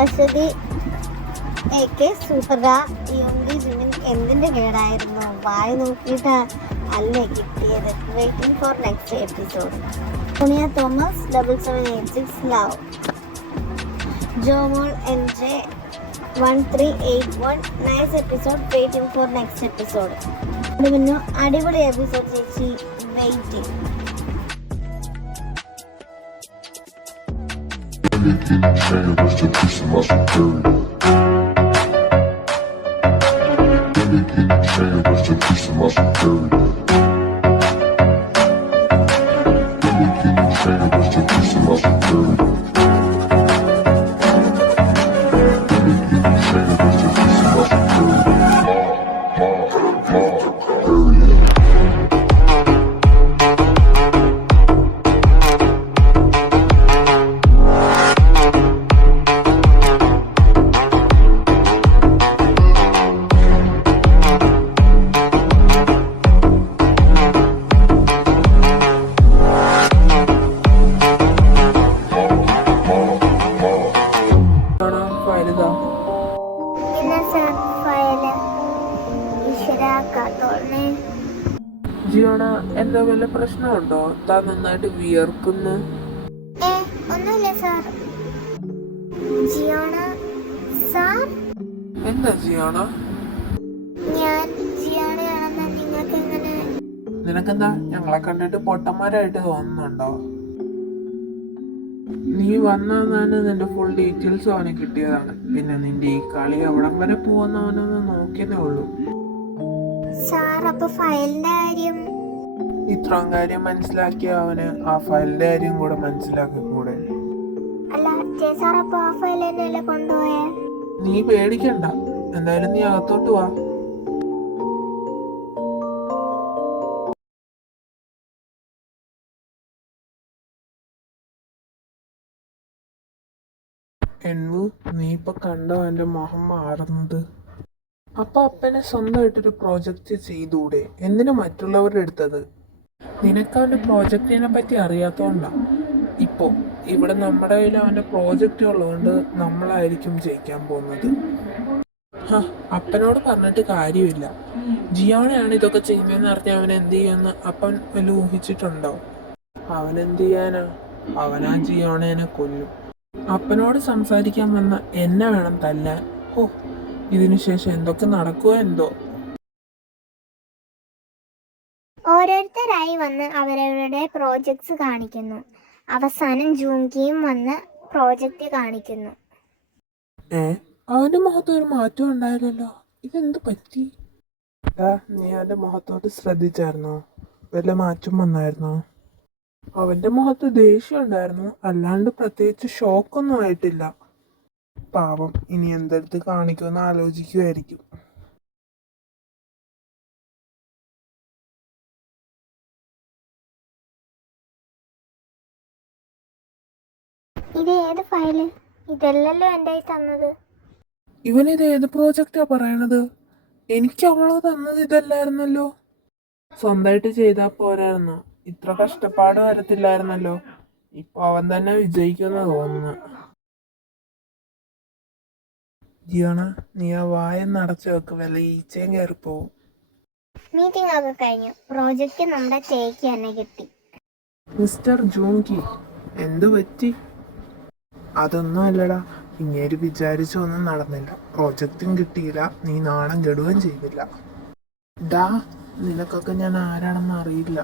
Aswathy AK സൂപ്പറാ. യുങ്കി Jimin എന്തിന്റെ കേടായിരുന്നു? വായി നോക്കിയിട്ട് അല്ലേ കിട്ടിയത്. Waiting for next episode. Sonia Thomas 7786 love. Jomol NJ 1381 nice episode. Waiting for next episode. പിന്നെ അടിപൊളി എപ്പിസോഡ് ചേച്ചി. വെയിറ്റിംഗ്. ജിയോണ, എന്താ വല്ല പ്രശ്നമുണ്ടോ? താൻ നന്നായിട്ട് വിയർക്കുന്നു. ഒന്നുമില്ല സാർ. ജിയോണ സാർ, എന്താ ജിയോണ? ഞാൻ ജിയോണയാണെന്ന് നിങ്ങൾക്ക് എങ്ങനെ? നിനക്കെന്താ ഞങ്ങളെ കണ്ടിട്ട് പൊട്ടന്മാരായിട്ട് തോന്നുന്നുണ്ടോ? നീ വന്നതാണ് നിന്റെ ഫുൾ ഡീറ്റെയിൽസ് അവന് കിട്ടിയതാണ്. പിന്നെ നിന്റെ ഈ കളി എവിടം വരെ പോകുന്നവനൊന്ന് നോക്കിയതേ ഉള്ളൂ. സാർ, അപ്പൊ ഫയലിന്റെ കാര്യം? ഇത്രയും കാര്യം മനസ്സിലാക്കിയ അവന് ആ ഫയലിന്റെ കാര്യം കൂടെ മനസ്സിലാക്കി കൂടെ? അല്ല സാർ, അപ്പൊ ആ ഫയൽ തന്നെയല്ലേ കൊണ്ടുപോയേ? നീ പേടിക്കണ്ട, എന്തായാലും നീ അകത്തോട്ട് വാ. എൻവു, നീ ഇപ്പൊ കണ്ടോ എന്റെ മുഖം മാറുന്നത്? അപ്പൊ അപ്പനെ സ്വന്തമായിട്ടൊരു പ്രോജക്റ്റ് ചെയ്തൂടെ? എന്തിനു മറ്റുള്ളവരുടെ എടുത്തത്? നിനക്ക് അവന്റെ പ്രോജക്റ്റിനെ പറ്റി അറിയാത്തോണ്ടാ. ഇപ്പോ ഇവിടെ നമ്മുടെ കയ്യിൽ അവന്റെ പ്രോജക്റ്റ് ഉള്ളതുകൊണ്ട് നമ്മളായിരിക്കും ജയിക്കാൻ പോകുന്നത്. അപ്പനോട് പറഞ്ഞിട്ട് കാര്യമില്ല. ജിയോണയാണ് ഇതൊക്കെ ചെയ്യുന്നതെന്ന് അറിഞ്ഞ അവൻ എന്ത് ചെയ്യുമെന്ന് അപ്പൻ വല്ല ഊഹിച്ചിട്ടുണ്ടോ? അവൻ എന്ത് ചെയ്യാനാ? അവനാ ജിയോണേനെ കൊല്ലും. അപ്പനോട് സംസാരിക്കാൻ വന്ന എന്നെ വേണം തല്ലാൻ. ഇതിനുശേഷം എന്തൊക്കെ നടക്കുവോ എന്തോ. ഓരോരുത്തരായി വന്ന് അവരവരുടെ പ്രോജക്ട്സ് കാണിക്കുന്നു. അവസാനം ജൂങ്കിയും വന്ന് പ്രോജക്റ്റ് കാണിക്കുന്നു. അവന്റെ മുഖത്ത് ഒരു മാറ്റം ഉണ്ടായില്ലല്ലോ, ഇതെന്ത് പറ്റി? നീ അവന്റെ മുഖത്തോട്ട് ശ്രദ്ധിച്ചായിരുന്നോ? വല്ല മാറ്റം വന്നായിരുന്നോ? അവന്റെ മുഖത്ത് ദേഷ്യം ഉണ്ടായിരുന്നു, അല്ലാണ്ട് പ്രത്യേകിച്ച് ഷോക്കൊന്നും ആയിട്ടില്ല. പാവം, ഇനി എന്തെടുത്ത് കാണിക്കുമെന്ന് ആലോചിക്കുമായിരിക്കും. ഇത് ഏത് ഫയല്? ഇതല്ലല്ലോ എൻ്റെ തന്നത്. ഇവനിത് ഏത് പ്രോജക്റ്റാ പറയണത്? എനിക്ക് അവളോ തന്നത് ഇതല്ലായിരുന്നല്ലോ. സ്വന്തമായിട്ട് ചെയ്താൽ പോരായിരുന്നോ? ഇത്ര കഷ്ടപ്പാട് വരത്തില്ലായിരുന്നല്ലോ. ഇപ്പൊ അവൻ തന്നെ വിജയിക്കുന്ന തോന്നുന്നു. ജിയോണ, നീ ആ വായൊന്ന് അടച്ചു വെക്ക്, വല്ല ഈച്ചയും കയറിപ്പോവും. മീറ്റിംഗ് ഒക്കെ കഴിഞ്ഞു. പ്രോജക്റ്റ് നമ്മുടെ ചേക്ക് തന്നെ കിട്ടി. മിസ്റ്റർ ജൂങ്കി, എന്തു പറ്റി? അതൊന്നും അല്ലടാ, ഇങ്ങേര് വിചാരിച്ചൊന്നും നടന്നില്ല. പ്രോജക്റ്റും കിട്ടിയില്ല, നീ നാണം കെടുകയും ചെയ്തില്ല. നിനക്കൊക്കെ ഞാൻ ആരാണെന്ന് അറിയില്ല.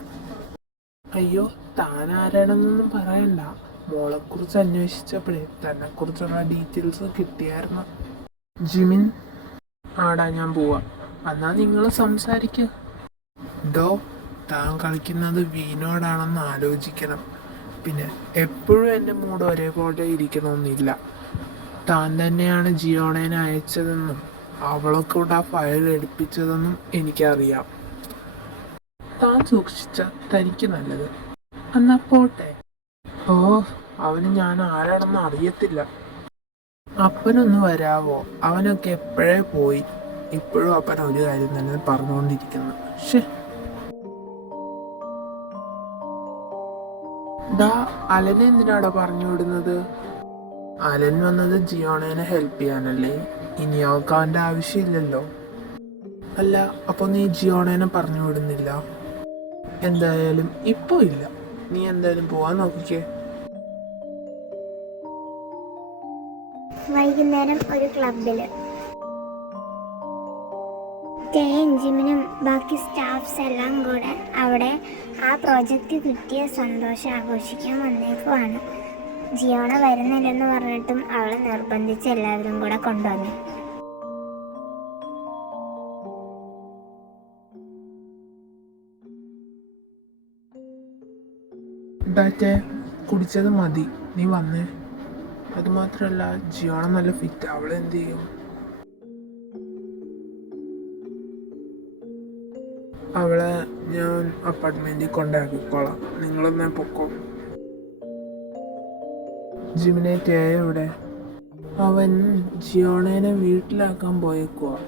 അയ്യോ, താൻ ആരാണെന്നൊന്നും പറയണ്ട. മോളെക്കുറിച്ച് അന്വേഷിച്ചപ്പോഴേ തന്നെക്കുറിച്ചുള്ള ഡീറ്റെയിൽസ് കിട്ടിയായിരുന്നു. ജിമിൻ, ആടാ ഞാൻ പോവാ. എന്നാ നിങ്ങൾ സംസാരിക്കുക. താൻ കളിക്കുന്നത് വീനോടാണെന്ന് ആലോചിക്കണം. പിന്നെ എപ്പോഴും എൻ്റെ മൂഡ് ഒരേപോലെ ഇരിക്കണമെന്നില്ല. താൻ തന്നെയാണ് ജിയോണേനെ അയച്ചതെന്നും അവളൊക്കെ ഇവിടെ ആ ഫയൽ എടുപ്പിച്ചതെന്നും എനിക്കറിയാം. താൻ സൂക്ഷിച്ച തനിക്ക് നല്ലത്. എന്നാ പോട്ടെ. അവന് ഞാൻ ആരാണെന്ന് അറിയത്തില്ല. അപ്പനൊന്ന് വരാവോ? അവനൊക്കെ എപ്പോഴേ പോയി. ഇപ്പോഴും അപ്പൻ ഒരു കാര്യം തന്നെ പറഞ്ഞുകൊണ്ടിരിക്കുന്നു. അലനെ എന്തിനാടാ പറഞ്ഞു വിടുന്നത്? അലൻ വന്നത് ജിയോണേനെ ഹെൽപ്പ് ചെയ്യാനല്ലേ, ഇനി അവൾക്ക് അവൻ്റെ ആവശ്യമില്ലല്ലോ. അല്ല, അപ്പോൾ നീ ജിയോണേനെ പറഞ്ഞു വിടുന്നില്ല? എന്തായാലും ഇപ്പോൾ ഇല്ല, നീ എന്തായാലും പോവാൻ നോക്കിക്കേ. വൈകുന്നേരം ഒരു ക്ലബില് ജയൻ ജിമിനും ബാക്കി സ്റ്റാഫ്സ് എല്ലാം കൂടെ അവിടെ ആ പ്രോജക്റ്റ് കിട്ടിയ സന്തോഷം ആഘോഷിക്കാൻ വന്നേക്കുവാണ്. ജിയോണ വരുന്നില്ലെന്ന് പറഞ്ഞിട്ടും അവളെ നിർബന്ധിച്ച് എല്ലാവരും കൂടെ കൊണ്ടുവന്നു. ഡാറ്റേ, കുടിച്ചത് മതി, നീ വന്നേ. അതുമാത്രമല്ല, ജിയോണ നല്ല ഫിറ്റ്, അവളെന്ത് ചെയ്യും? അവളെ ഞാൻ അപ്പാർട്ട്മെൻറ്റിൽ കൊണ്ടാക്കിക്കോളാം, നിങ്ങളൊന്നേ പൊക്കോ. ജിമിനെ കെ എവിടെ? അവൻ ജിയോണേനെ വീട്ടിലാക്കാൻ പോയേക്കുവാ.